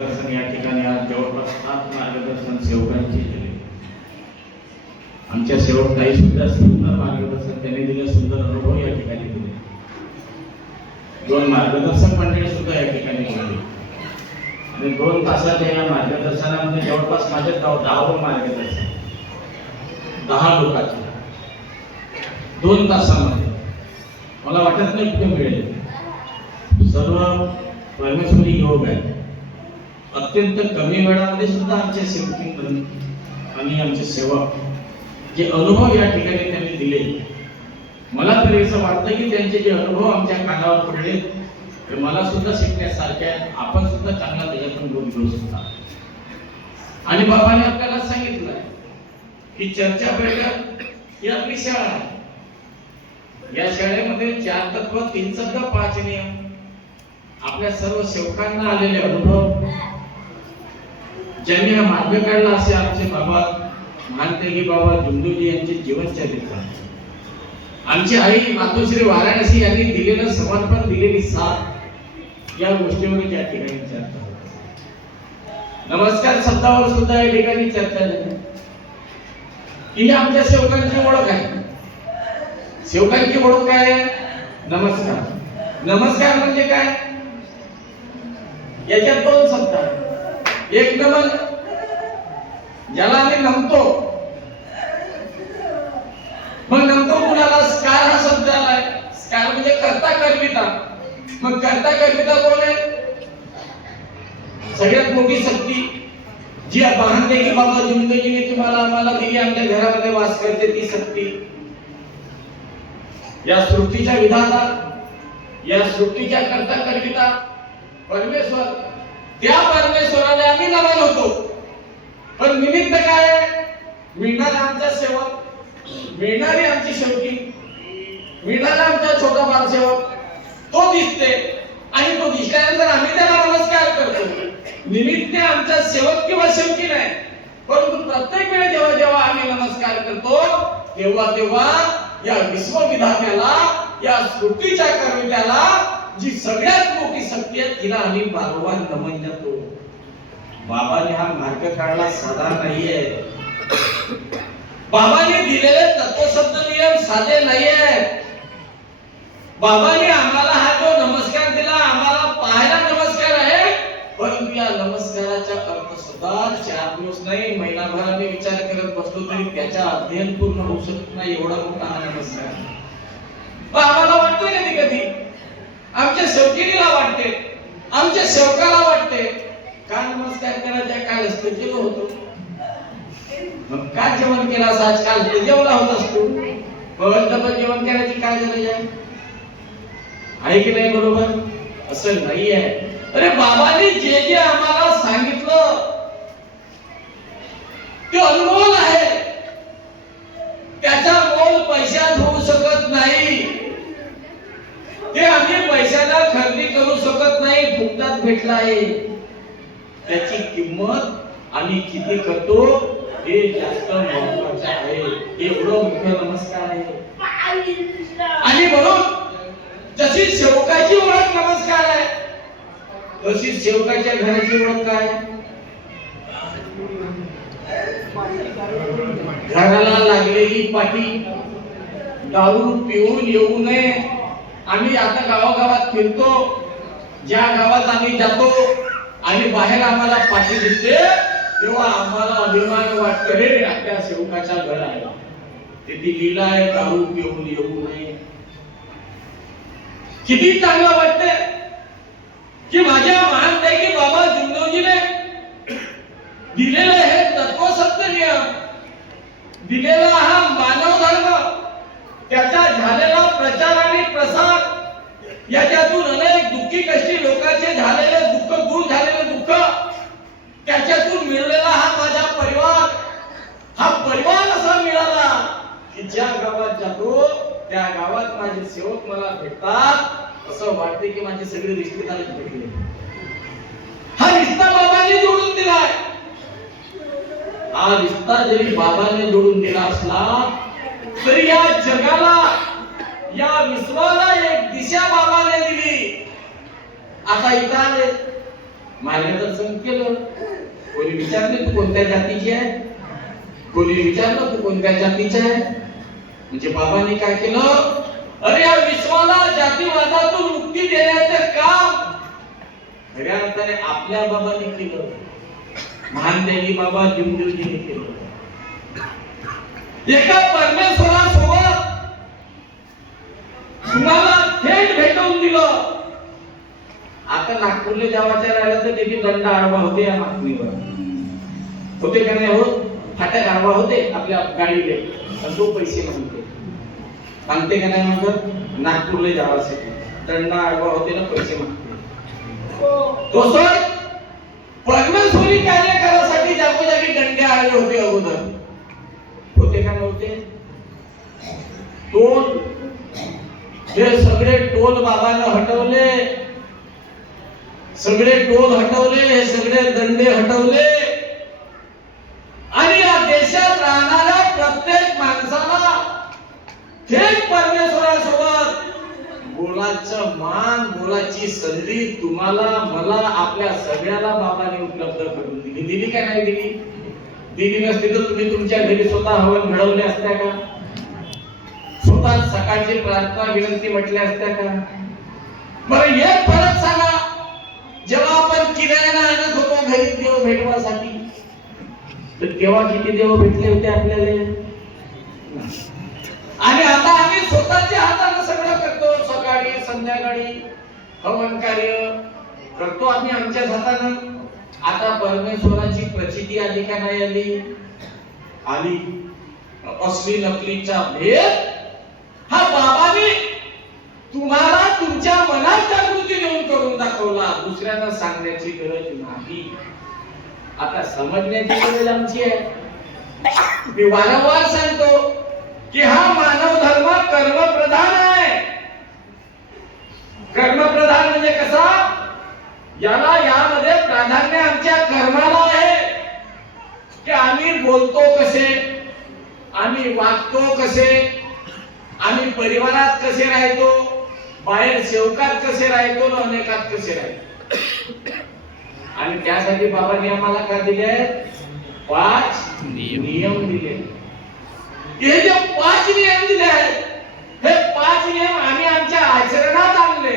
दर्शन या ठिकाणी आज जवळपास 7 मार्गदर्शन सेवकांची झाले. आमच्या सेवक काही सुद्धा सुंदर मार्गदर्शन त्यांनी दिले, सुंदर अनुभव या ठिकाणी दिले. 2 मार्गदर्शक मंडळी सुद्धा या ठिकाणी झाली आणि 2 तासाच्या या मार्गदर्शनामध्ये जवळपास माझे 10 मार्गदर्शन 10 लोकांचे 2 तासामध्ये मला वाटत नाही कुठे मिळेल. सर्व परमेश्वरी योग आहे. अत्यंत कमी वेळामध्ये सुद्धा आमच्या सेवकींकडून आणि आमचे सेवक जे अनुभव या ठिकाणी त्यांनी दिले, मला तरी असं वाटतं की त्यांचे जे अनुभव आमच्या कानावर पडले ते मला सुद्धा शिकण्यासारखे आहे. आपण सुद्धा चांगला त्याच्यातून बोध घेऊ शकता. आणि बाबाने आपल्याला सांगितलं की चर्चा बैठक ही आपली शाळा आहे. या शाळेमध्ये 4 तत्व 3 शब्द 5 नियम आपल्या सर्व सेवकांना आलेले अनुभव ज्यांनी हा मार्ग काढला असे आमचे बाबा मानतेगी बाबा जुमदुजी यांचे जीवनचरित्र, आमची आई मातोश्री वाराणसी यांनी दिलेलं समर्पण, दिलेली साथ, या गोष्टीवर या ठिकाणी चर्चा होते. नमस्कार शब्दावर सुद्धा या ठिकाणी चर्चा झाली. ही आमच्या सेवकांची ओळख आहे. सेवकांची ओळख काय आहे? नमस्कार. नमस्कार म्हणजे काय? याच्यात 2 शब्द आहेत. एक नमन, ज्याला आम्ही नमतो. मग नमतो कुणाला? स्कार हा शब्द आलाय. स्कार म्हणजे कर्ता कर्मिता. मग कर्ता कर्मिता कोण आहे? सगळ्यात मोठी शक्ती जी पाहते की बाबा जुमदुजीने तुम्हाला आम्हाला दिली, आमच्या घरामध्ये वास करते ती शक्ती. या सृष्टीच्या विधाता, या सृष्टीच्या कर्ता कर्मिता परमेश्वर, त्या परमेश्वराला आम्ही नमन होतो. पण निमित्त काय? मिळणारे आमच्या सेवक, मिळणारी आमची शेवटी, मिळणारा आमचा छोटा बालसेवक तो दिसते आणि तो दिसल्यानंतर आम्ही त्याला नमस्कार करतो. निमित्त आमचा सेवक किंवा शेवटी नाही, परंतु प्रत्येक वेळी जेव्हा जेव्हा आम्ही नमस्कार करतो तेव्हा तेव्हा या विश्वविधात्याला, या सृष्टीच्या कर्मित्याला, जी सगळ्यात मोठी शक्ती आहे तिला आम्ही बारंवार नमन करतो. बाबाने हा मार्ग काढला साधा नाहीये. बाबाने दिलेले तत्वशब्द नियम साधे नाहीये. बाबाने आम्हाला हा जो नमस्कार दिला, आम्हाला पाहायला नमस्कार आहे, परंतु या नमस्काराचा अर्थ सुद्धा 4 दिवस नाही, महिनाभराने विचार करत बसलो तरी त्याचा अध्ययन पूर्ण होऊ शकत नाही, एवढा मोठा हा नमस्कार. आम्हाला वाटतोय कधी कधी, आमच्या सेवकीला वाटते, आमच्या सेवकाला वाटते, का नमस्कार करायचा? काल असतो जेवण होतो, मग काय जेवण केलं असं आज? काल जेवला होत असतो, डबल जेवण करायची काय गरज आहे की नाही? बरोबर? असं नाही आहे. अरे बाबांनी जे जे आम्हाला सांगितलं ते अनमोल आहे. त्याचा मोल पैशात होऊ शकत नाही. ते आम्ही पैशाला खरेदी करू शकत नाही. फुकटात भेटला आहे. त्याची किंमत आम्ही किती करतो हे जास्त महत्त्वाचे आहे. एवढं मोठं नमस्कार आहे. आणि म्हणून जशी सेवकाची ओळख नमस्कार आहे, तशी सेवकाच्या घराची ओळख काय? घराला लागलेली पाटी, दारू पिऊन येऊ नये. आम्ही आता गावागावात फिरतो, ज्या गावात आम्ही जातो आणि बाहेर आम्हाला पाठी दिसते तेव्हा आम्हाला अभिमान वाटतो, रे आपल्या सेवकाच्या घर आहे. ती लीला आहे, दारू पिऊन येऊ नये. किती चांगलं वाटते की माझ्या महानतेगी बाबा जुमदुजीने दिलेले हे तत्वशब्द नियम, दिलेला हा मानव धर्म, त्याचा झालेला प्रचार आणि प्रसार, याच्यातून अनेक दुःखी कष्टी लोकांचे झालेले दुःख, दूर झालेले दुःख, त्याच्यातून मिळालेला हा माझा परिवार, हा परिवार असा मिळाला की ज्या गावात जातो त्या गावात माझे सेवक मला भेटतात. असं वाटते की माझे सगळे रिश्तेदार भेटले. हा रिश्ता बाबांनी जोडून दिलाय. हा रिश्ता जरी बाबाने जोडून दिला असला तरी या जगाला, या विश्वाला एक दिशा बाबाने दिली. आता इथं आले मार्गदर्शन केलं. कोणी विचारले तू कोणत्या जातीची आहे, कोणी विचारलं तू कोणत्या जातीचा आहे. म्हणजे बाबांनी काय केलं, अरे या विश्वाला जातीवादातून मुक्ती देण्याचं काम खऱ्या अर्थाने आपल्या बाबांनी केलं. महान त्यागी बाबा भीमदेवजींनी केलं. एका परमेश्वरासोबत तुम्हाला थेट भेटवून दिलं. आता नागपूरला जेवायच्या राहिलं तर त्याची दंड आडवा होते या मागणीवर होते का नाही होत, फाट्यात आडवा होते आपल्या गाडीले आणि तो पैसे मागते का नाही. मग नागपूरला जावासाठी दंड आडवा होते ना पैसे मागते. तो परमेश्वरी कार्य करासाठी जागोजागी दंडे आले होते अगोदर होते का नव्हते. टोल हे सगळे टोल बाबांना हटवले, सगळे टोल हटवले, हे सगळे दंडे हटवले आणि या देशात राहणाऱ्या प्रत्येक माणसाला थेट परमेश्वरासोबत बोलाचं मान, बोलाची संधी तुम्हाला मला आपल्या सगळ्याला बाबाने उपलब्ध करून दिली. दिली का नाही दिली. दिली नसती तर तुम्ही तुमच्या घरी स्वतः हवन घडवले असत्या का, स्वतः सकाळची प्रार्थना विनंती म्हटल्या असत्या का. बरं एक फरक सांगा, जेव्हा आपण किरायाने आणत होतो घरी देव भेटवासाठी तर तेव्हा किती देव भेटले होते आपल्याला, आणि आता आम्ही स्वतःच्या हाताने सगळं करतो. सकाळी संध्याकाळी हवन कार्य करतो आम्ही आमच्याच हाताने. आता परमेश्वराची प्रचिती आली का नाही आली, आली. असली नकलीचा भेद हा बाबाने तुम्हाला तुमच्या मनात जागृती देऊन करून दाखवला. दुसऱ्यांना सांगण्याची गरज नाही. आता समजण्याची गरज आमची आहे. मी वारंवार सांगतो की हा मानव धर्म कर्मप्रधान आहे. कर्मप्रधान म्हणजे कसा, याला यामध्ये प्राधान्य आमच्या कर्माला आहे की आम्ही बोलतो कसे, आम्ही वागतो कसे, आम्ही परिवारात कसे राहतो, बाहेर सेवकात कसे राहतो, अनेकात कसे राहतो. आणि त्यासाठी बाबांनी आम्हाला काय दिले, 5 नियम दिले. हे जे 5 नियम दिले आहेत, हे 5 नियम आम्ही आमच्या आचरणात आणले.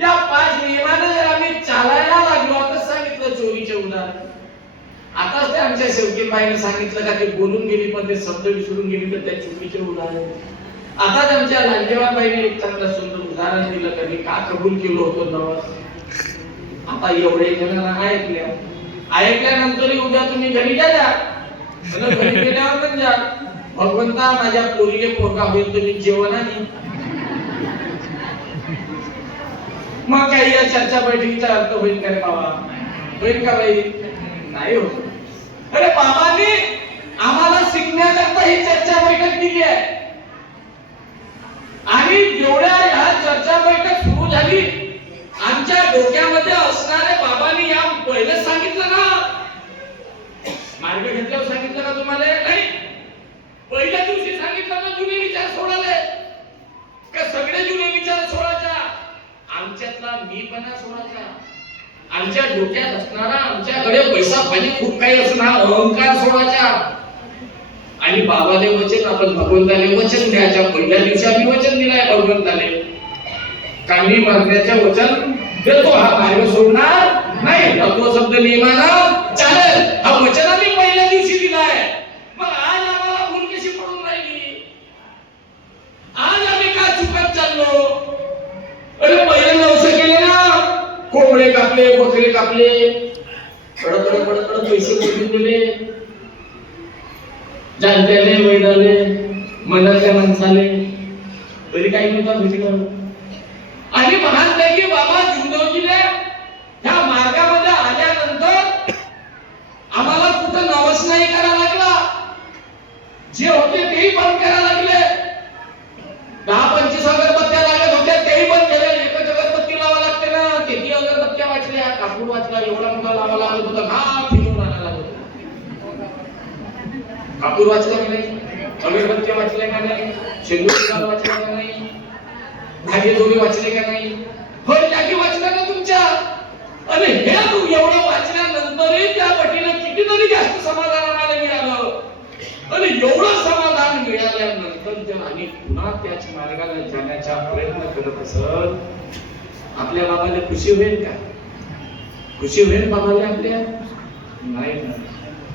या 5 नियमाने जर आम्ही चालायला लागलो, आता सांगितलं चोरीचे उदाहरण, आता ते आमच्या सेवकीबाईने सांगितलं का ते बोलून गेली पण ते शब्द विसरून गेली तर त्या चोरीचे उदाहरण. आताच आमच्या लांजेवाबाईने एक चांगलं सुंदर उदाहरण दिलं का मी का कबूल केलं होतं नवस. आता एवढे जणांना ऐकल्यानंतर उद्या तुम्ही घरी जा, घरी गेल्यावर पण जा, भगवंता माझ्या पोरीले पोरगा होईल तुम्ही जेवण आणि मग काही या चर्चा बैठकीचा अर्थ होईल का रे बाबा, होईल का बाई, नाही होत. अरे बाबांनी आम्हाला शिकण्याकरता ही चर्चा बैठक दिली आहे. आणि जेवढ्या ह्या चर्चा बैठक सुरू झाली आमच्या डोक्यामध्ये असणारे बाबांनी या पहिले सांगितलं ना, मार्ग घेतल्यावर सांगितलं का तुम्हाला, नाही पहिल्या दिवशी सांगितलं ना जुने विचार सोडाले का सगळे जुने विचार सोडायचा, आमच्यातला मीपणा सोडायचा, आमच्या डोक्यात असणारा आमच्याकडे पैसा पाणी खूप काही असणार अहंकार सोडायचा. आणि बाबाने वचन, आपण भगवंताने वचन द्यायच्या पहिल्या दिवशी आम्ही वचन दिलाय भगवंताने का मी मरण्याचं वचन देतो, हा मार्ग सोडणार नाही, तत्व शब्द नियमानं चालेल, हा वचन आम्ही पहिल्या दिवशी दिलाय. मग आज आम्हाला भूल कशी पडून राहिली, आज आम्ही का चुकत चाललो. अरे पहिल्यांदा असं केलं ना, कोंबडे कापले, बकरे कापले, कडकडे पैसे मोजून दिले, जाणत्याने वैदाले मनाच्या माणसाले, तरी काही नव्हतं भेटलं. आणि महानपैकी बाबा जिंदोजीने ह्या मार्गामध्ये आल्यानंतर आम्हाला कुठं नवस नाही करायला लागला, जे होते तेही बंद करायला लागले. 10-25 अगरबत्त्या लागत होत्या तेही बंद केले. एकच अगरबत्ती लावा लागते ना, किती अगरबत्त्या वाचल्या, कापूर वाचला, एवढा मोठा लावा लागत होता, घा फिरून आणायला लागत. कापूर वाचला का नाही, अगरबत्त्या वाचल्या का नाही, शेंदूर वाचला का नाही, धागे दोरी वाचले का नाही, फळ जागी वाचलं ना तुमच्या. आणि हे एवढं वाचल्यानंतरही त्या पटीने कितीतरी जास्त समाधान आम्हाला मिळालं. आणि एवढं समाधान मिळाल्यानंतर जर आम्ही पुन्हा त्याच मार्गाला जाण्याचा प्रयत्न करत असत, आपल्या बाबाला खुशी होईल का? खुशी होईल बाबाला आपल्या? नाही ना.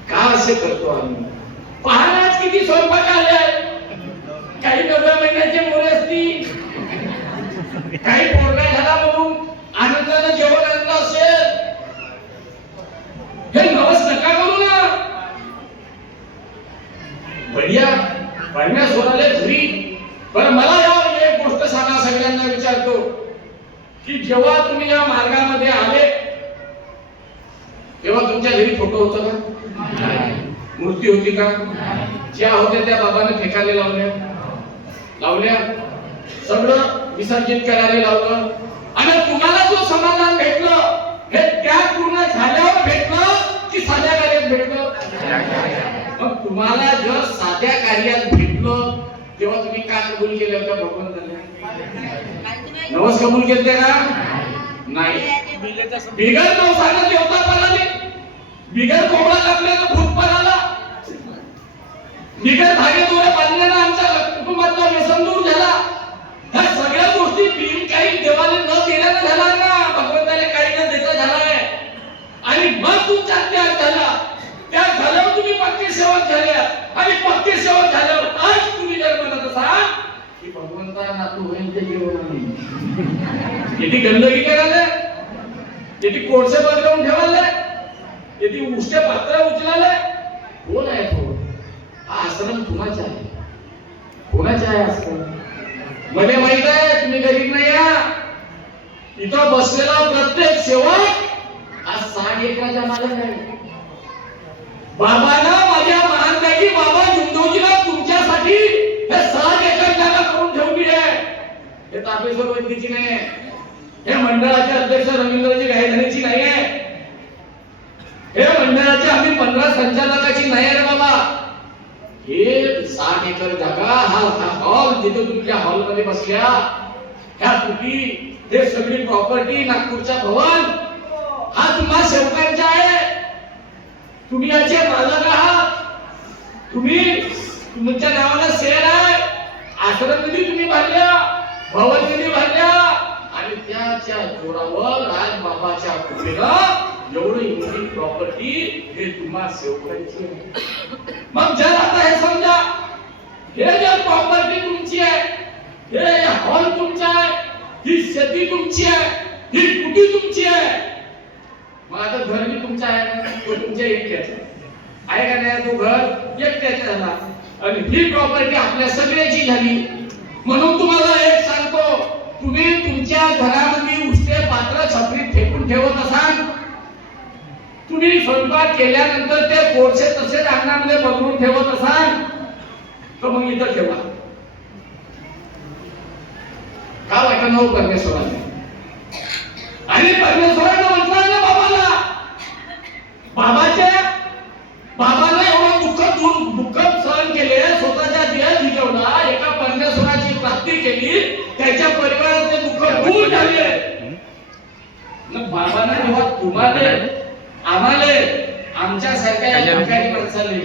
का असे करतो आम्ही? पहाच किती स्वयंपाक आले. काही 9व्या महिन्याचे मुले असतील, काही पोरगा झाला म्हणून आनंदानं जेवण आणलं असेल. हे नवस नका करू ना. बढिया पडण्या सोडाले घरी. पण मला या एक गोष्ट सांगा, सगळ्यांना विचारतो की जेव्हा तुम्ही या मार्गामध्ये आले तेव्हा तुमच्या घरी फोटो होता का? मूर्ती होती का? ज्या होत्या त्या बाबाने फेकायला लावल्या, सगळं विसर्जित करायला लावलं. आणि तुम्हाला जो समाधान भेटलं हे त्या पूर्ण झाल्यावर भेटलं की साध्या कार्यात भेटलं? मग तुम्हाला जर साध्या कार्यात भेटलं तेव्हा तुम्ही का कबूल केलं होतं भगवंताने? नवस कबूल केलते का? नाही. बिगर नवसानं देवता पळाले, बिगर कोंबडा कापल्यानं भूत पळाला, बिगर धागे दोरे बांधल्यानं आमच्या कुटुंबातला व्यसन दूर झाला. ह्या सगळ्या गोष्टी बिन काही देवाने न दिल्यानं झाला ना, भगवंताने काही न देता झालाय. आणि मग तुमचा त्याग झाला. त्याग झाल्यावर तुम्ही पक्के सेवक झाल्या. आणि पक्के सेवक झाल्यावर आज तुम्ही जर म्हणत असाल की भगवंता नातू होईल ते जेवण आम्ही, किती गंदगी करायला, किती कोळसे बदलवून ठेवायला, किती उष्ट पात्र उचलायला. कोण आहे तो? हा आश्रम कुणाचा आहे? कोणाचा आहे आश्रम? मला माहित आहे तुम्ही गरीब नाही आहात. इथं बसलेला प्रत्येक सेवक आज 60 एकराचा मालक आहे. बाबांना माझ्या महानपैकी बाबा जुंदोजीला तुमच्यासाठी हे 60 एकर जागा करून ठेवली आहे. हे तापेश्वर वैद्यची नाही आहे, हे मंडळाचे अध्यक्ष रवींद्रजी गायधनीची नाही आहे, हे मंडळाचे आम्ही 15 संचालकाची नाही आहे रे बाबा. हे 60 एकर जागा, हा हॉल जिथे तुमच्या हॉल मध्ये बसल्या, ह्या तुटी, हे सगळी प्रॉपर्टी, नागपूरचा भवन, हा तुम्हा सेवकांचा आहे. तुम्ही याचे मालक आहात. तुम्ही तुमच्या नावानं शेअर आहे. आश्रम निधी तुम्ही भरल्या, भवन निधी भरल्या, आणि त्याच्या जोरावर राजबाबाच्या कृपेनं एवढी मोठी प्रॉपर्टी हे तुम्हा सेवकांची आहे. मग जर आता हे समजा हे जर प्रॉपर्टी तुमची आहे, हे हॉल तुमचा आहे, ही शेती तुमची आहे, ही कुटी तुमची आहे, मग आता घर मी तुमचा आहे ना, तो तुमच्या एकट्याचा आहे का नाही? तो घर एकट्याचा झाला आणि ही प्रॉपर्टी आपल्या सगळ्याची झाली. म्हणून तुम्हाला एक सांगतो, तुम्ही तुमच्या घरामध्ये उष्टे पात्र छपरीत फेकून ठेवत असाल, तुम्ही स्वयंपाक केल्यानंतर ते कोळसे तसेच अंगणामध्ये बदलून ठेवत असाल, तर मग इथं ठेवा. का वाटत हो परमेश्वराने? आणि परमेश्वराने म्हटलं ना बाबाला, बाबाने एवढं दुःख सहन केले, स्वतःच्या देह भिजवला, एका परमेश्वराची प्राप्ती केली, त्याच्या परिवाराचे दुःख दूर झाले. मग बाबांना जेव्हा तुम्हाला आम्हाला आमच्या सारख्या भिकारी माणसाले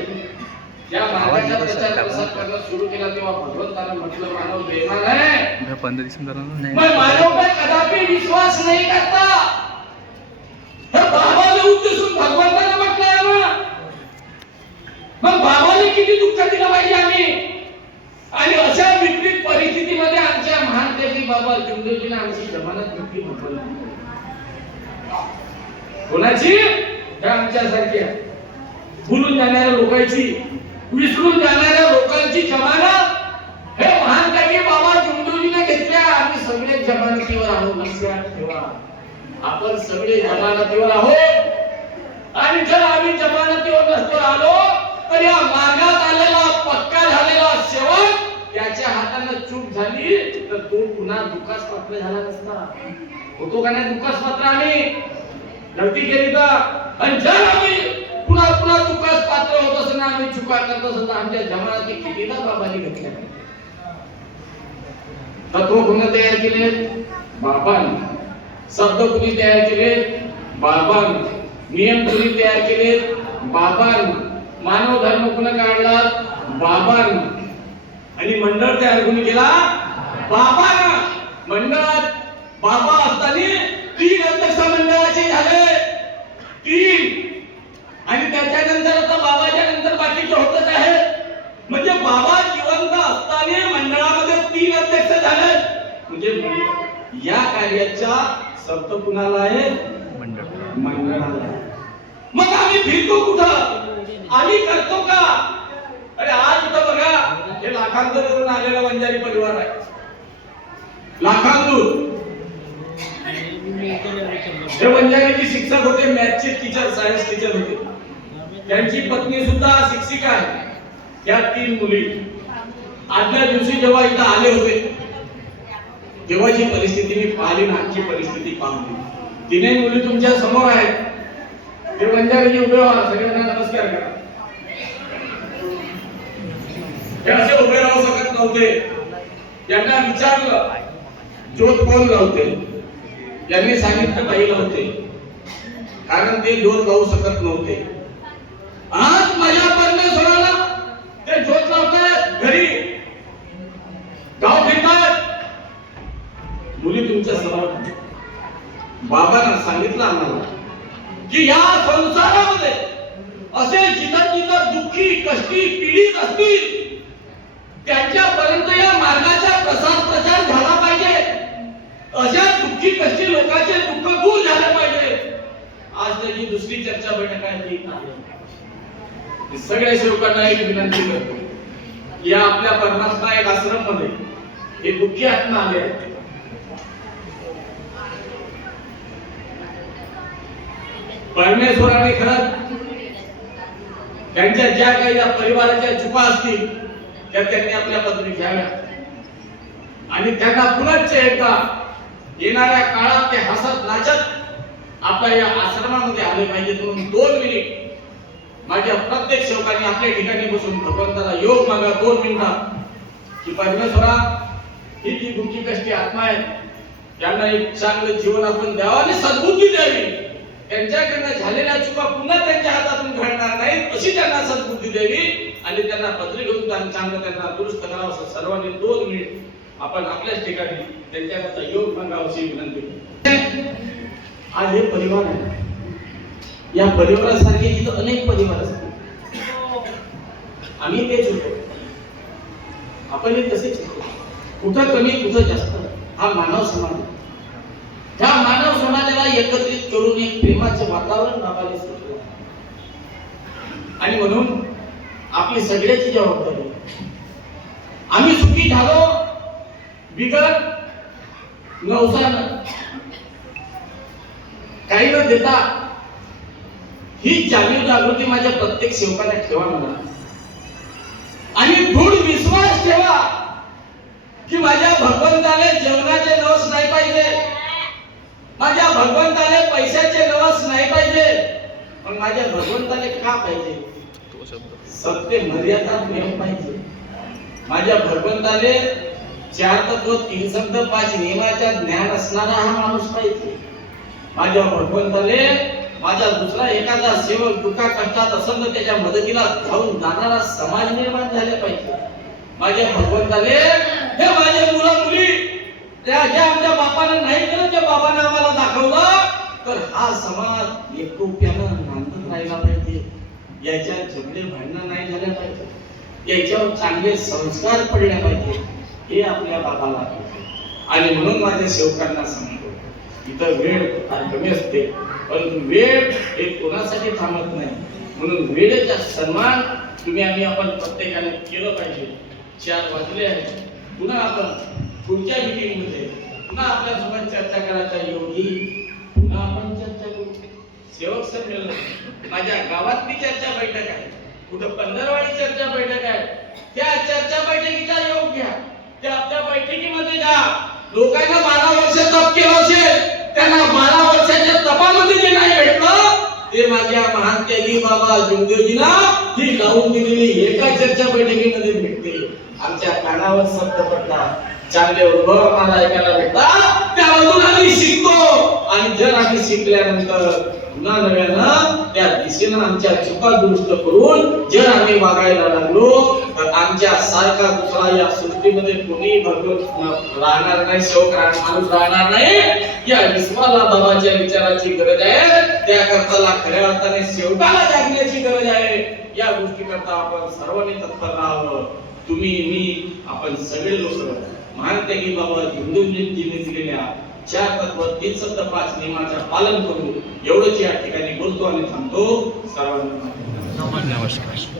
ज्या मार्गाचा प्रचार प्रसार करणं सुरू केला, तेव्हा भगवंताने म्हटलं मानव बेईमान आहे, 15 दिवस मानव पर कदापि विश्वास नाही करता. बाबाला उद्देशून भगवंताने म्हटलंय ना. मग बाबाने किती दुःख दिलं पाहिजे आम्ही? आणि अशा विपरीत परिस्थितीमध्ये आमच्या महानपैकी बाबा जुंदोजीने आमची जमानत घेतली. कोणाची? त्या आमच्यासारख्या भुलून जाणाऱ्या लोकांची, विसरून जाणाऱ्या लोकांची जमानत हे महानपैकी बाबा जुंदोजीने घेतल्या. आम्ही सगळे जमानतीवर आहोत, लक्षात ठेवा. आपण सगळे जमानतीवर आहोत. आणि जर आम्ही जमानतीवर नसतो आलो तर या मार्गात आलेला पक्का झालेला सेवक त्याच्या हाताने चूक झाली तर तो पुन्हा दुःखास पात्र झाला नसता. होतो का नाही दुःखास पात्र? आम्ही गलती केली तर. आणि जर आम्ही पुन्हा पुन्हा दुःखास पात्र होत असताना आम्ही चुका करत असताना आमच्या जमानती कितीदा बाबांनी घेतल्या. तत्व कोणी तयार केले? बाबांनी. शब्द कुणी तयार केले? बाबांनी नियम कोणी तयार केले? बाबांनी. मानव धर्म कोणी काढला? बाबांनी. आणि मंडळ तयार कोणी केला? बाबांना. मंडळात बाबा असताना 3 अध्यक्ष मंडळाचे झाले, 3. आणि त्याच्यानंतर आता बाबाच्या नंतर बाकीचे होतच आहे. म्हणजे बाबा जिवंत असताना मंडळामध्ये 3 अध्यक्ष झाले. म्हणजे या कार्याचा शब्द कुणाला आहे? मंडळाला. मग आम्ही फिरतो कुठं? आम्ही करतो का? अरे आज इथं बघा, हे लाखांदूर करून आलेला वंजारी परिवार आहे. लाखांदूर हे वंजारीचे शिक्षक होते, मॅथचे टीचर, सायन्स टीचर होते. त्यांची पत्नी सुद्धा शिक्षिका आहे. या 3 मुली आदल्या दिवशी जेव्हा इथं आले होते तेव्हाची परिस्थिती मी पाहिली, आजची परिस्थिती पाहिली. 3 मुली तुमच्या समोर आहेत. ते वंजारीजी उभे व्हा, सगळ्यांना नमस्कार करा. हे असे उभे राहू शकत नव्हते. त्यांना विचारलं ज्योत कोण लावते? त्यांनी सांगितलं बाई लावते, कारण ते ज्योत लावू शकत नव्हते. आज माझ्या परमेश्वराला ते ज्योत लावतात, घरी गाव फिरतात. मुली तुमच्या समोर. बाबांना सांगितलं आम्हाला की या संसारामध्ये असे जिथं जिथं दुःखी, कष्टी, पीडित असतील त्यांच्यापर्यंत या मार्गाचा प्रचार झाला पाहिजे. अशा दुःखी, कष्टी लोकांचे दुःख दूर झाले पाहिजे. आज त्याची दुसरी चर्चा बैठक आहे. सगळ्या सेवकांना एक विनंती करतो, या आपल्या परमात्मा एक आश्रम मध्ये हे दुःखी आत्मा आले आहेत. परमेश्वराने खरंच त्यांच्या ज्या काही या परिवाराच्या चुका असतील त्या त्यांनी आपल्या पदरी घ्याव्या आणि त्यांना पुनश्च एकदा येणाऱ्या काळात ते हसत नाचत आपल्या या आश्रमामध्ये आले पाहिजे. म्हणून 2 मिनिट माझ्या प्रत्येक सेवकांनी आपल्या ठिकाणी बसून भगवंताला योग मागा 2 मिनिटात की परमेश्वरा ही जी दुःखी कष्टी आत्मा आहे त्यांना एक चांगलं जीवन आपण द्यावं आणि सद्बुद्धी द्यावी. त्यांच्याकडनं झालेल्या चुका पुन्हा त्यांच्या हातातून घडणार नाहीत अशी त्यांना सद्बुद्धी द्यावी आणि त्यांना पदरी घेऊन चांगलं त्यांना दुरुस्त करावं. असं सर्वांनी 2 मिनिट आपण आपल्याच ठिकाणी त्यांच्याकरता योग मागावं अशी विनंती करतो. आज हे परिवार आहे. या परिवारासारखे तिथं अनेक परिवार असतात. आम्ही तेच होतो, आपण तसेच होतो. कुठं कमी कुठं जास्त हा मानव समाज आहे. त्या मानव समाजाला एकत्रित करून एक प्रेमाचं वातावरण बाबाने सुचवलं आणि म्हणून आपली सगळ्याची जबाबदारी. आम्ही सुखी झालो बिगर नवसानं काही न देता ही जाणीव जागृती माझ्या प्रत्येक सेवकाला ठेवा मला आणि दृढ विश्वास ठेवा की माझ्या भगवंताला जेवणाचे नवस नाही पाहिजे, माझ्या भगवंताला पैशाचे नवस नाही पाहिजे. पण माझ्या भगवंताला का पाहिजे? सत्य मर्यादा प्रेम पाहिजे. माझ्या भगवंताले 4 तत्व 3 शब्द 5 नियमाच्या ज्ञान असणारा हा माणूस पाहिजे. माझ्या भगवंताले माझा दुसरा एखादा सेवक दुःखा कष्टात असेल तर त्याच्या मदतीला धावून जाणारा समाज निर्माण झाले पाहिजे. माझ्या भगवंताले हे माझे मुलं मुली त्या ज्या आमच्या बापाने नाही केलं त्या बाबाने आम्हाला दाखवलं तर हा समाज एकोप्यानं नांदत राहिला पाहिजे. याच्यात झगडे भांडणं नाही झाले पाहिजे, याच्यावर चांगले संस्कार पडले पाहिजे हे आपल्या बाबाला. आणि म्हणून माझ्या सेवकांना सांगतो इथं वेळ कमी असते परंतु वेळ हे कोणासाठी थांबत नाही. म्हणून वेळेचा सन्मान तुम्ही आणि आपण प्रत्येकाने केलं पाहिजे. 4 वाजले आहेत. पुन्हा आपण पुढच्या मीटिंग मध्ये पुन्हा आपल्यासोबत चर्चा करायचा योगी पुन्हा आपण चर्चा करू. सेवक संमेलन माझ्या गावातली चर्चा बैठक आहे, कुठं पंधरवाडी चर्चा बैठक आहे. त्या चर्चा बैठकीचा योग घ्या. त्या बैठकीमध्ये जा. लोकांना 12 वर्ष तप केलं असेल त्यांना 12 वर्षाच्या तपामध्ये जे नाही भेटलं ते माझ्या महान त्यागी बाबा जुमदेवजींना ही लावून दिलेली एका चर्चा बैठकीमध्ये भेटते. आमच्या कानावर शब्द पडला, चांगले अनुभव आम्हाला ऐकायला भेटतात. त्या बाजूला आम्ही शिकतो आणि जर आम्ही शिकल्यानंतर पुन्हा नव्यानं त्या दिशेनं आमच्या चुका दुरुस्त करून जर आम्ही वागायला लागलो तर आमच्या सारखा दुसरा या सृष्टीमध्ये कोणी भरपूर राहणार नाही, शौक माणूस राहणार नाही। या विश्वाला बाबाच्या विचाराची गरज आहे, त्याकरता खऱ्या अर्थाने शेवटाला जागण्याची गरज आहे। या गोष्टी करता आपण सर्वांनी तत्पर राहावं। तुम्ही, मी, आपण सगळे लोक महात्यागी बाबा हिंदूंजींनी दिलेल्या 4 तत्व 3 सत्य 5 नियमाचे पालन करू एवढंच या ठिकाणी बोलतो आणि थांबतो। सर्वांना नमस्कार।